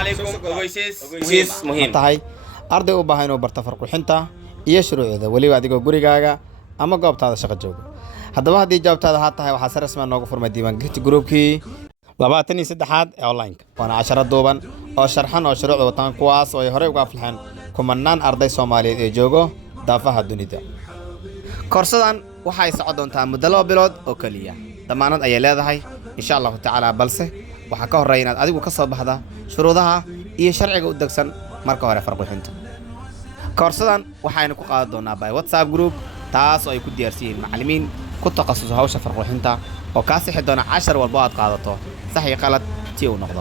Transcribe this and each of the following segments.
عليكم ويسيس مهم tahay arday u baahan inuu barto farqixinta iyo shuruucda waliba adigoo gurigaaga ama goobtaada shaqo jooga haddaba haddii jawaabtaada ha tahay waxaa si rasmi ah noogu furmay diiwaangelinta groupkii 23aad ee online waana casharo duuban oo sharxan oo shuruucda wataan kuwaas oo ay horey uga aflaxeen kumanaan arday Soomaaliyeed ee joogo daafaha dunida koorsadan waxay socon doontaa muddo 2 bilood oo kaliya damaanad ay leedahay insha Allah taala balse waxa ka horeeya inaad adigu ka soo baxda shuruudaha iyo sharciga u dagsan marka hore farqixinta koorsadan waxaynu ku qaadan doonaa by WhatsApp group taas oo ay ku diyaarsiin macallimiin ku takhasus hawsha farqixinta oo ka sixi doona 10 walba aad qaadato sax iyo qalad tii uu noqdo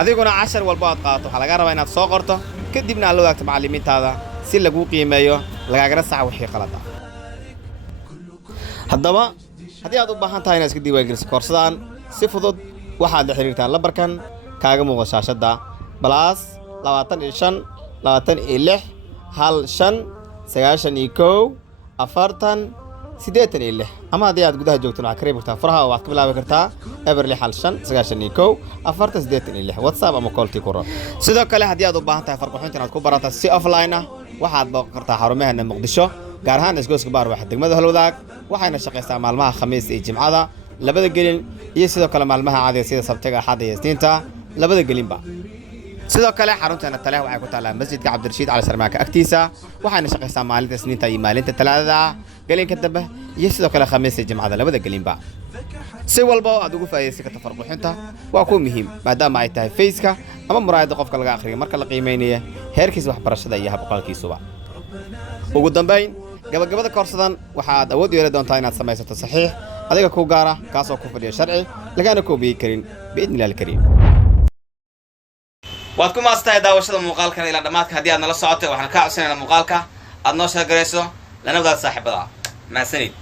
adiguna 10 walba aad qaadato waxa laga rabaa inaad soo qorto kadibna aad la wadaagto macallimiintaada si lagu qiimeeyo lagagana sax wixii qalad ah haddaba haddii aad u baahan tahay inaad iska diiwaangeliso koorsadan si fudud waxaad la xiriirtaan lambarkan kaaga muuqda shaashada +25 26 15 91 40 ama haddii aad gudaha joogto waxaad ka reebi kartaa faraha oo waxaad ka bilaabi kartaa eberli 15 91 40 WhatsApp ama call-tii ku ran sidoo kale haddii aad u baahan tahay farqixinta inaad ku barato si offline ah waxaad booqan kartaa xarumaheena Muqdisho gaar ahaan isgoyska baar waxa degmada Halwadaag waxayna shaqeysaa maalmaha Khamiis iyo Jimcada labada gelin iyo sidoo kale maalmaha caadiga sida Sabtiga Axad iyo Isniinta labada gelinba sidoo kale xarunteena taleex waxay ku taalaa masjidka Cabdirashiid Cali Sarmaaka agtiisa waxayna shaqeysaa maalinta Isniinta iyo maalinta Talaadada gelinka dambe iyo sidoo kale Khamiis iyo Jimcada labada gelinba si walba aad ugu faa'iideysan karto farqixinta waa ku muhiim maadaama ay tahay face-ka ama muraayada qofka laga akhriyo marka la qiimeynayo heerkiisa waxbarashada iyo habqalkiisuba ugu dambeyn gabagabada koorsadan waxaad awood u yeelan doontaa inaad samaysato saxiix adiga ku gaara kaasoo ku fadhiyo sharci lagana koobiyi karin biidnillahi kariim waad ku maastahay daawashada muuqaalkan ila dhamaadka haddii aad nala socoto waxaan ka codsanaynaa muuqaalka aad noo sheegarayso lana wadaag saaxiibada maasanid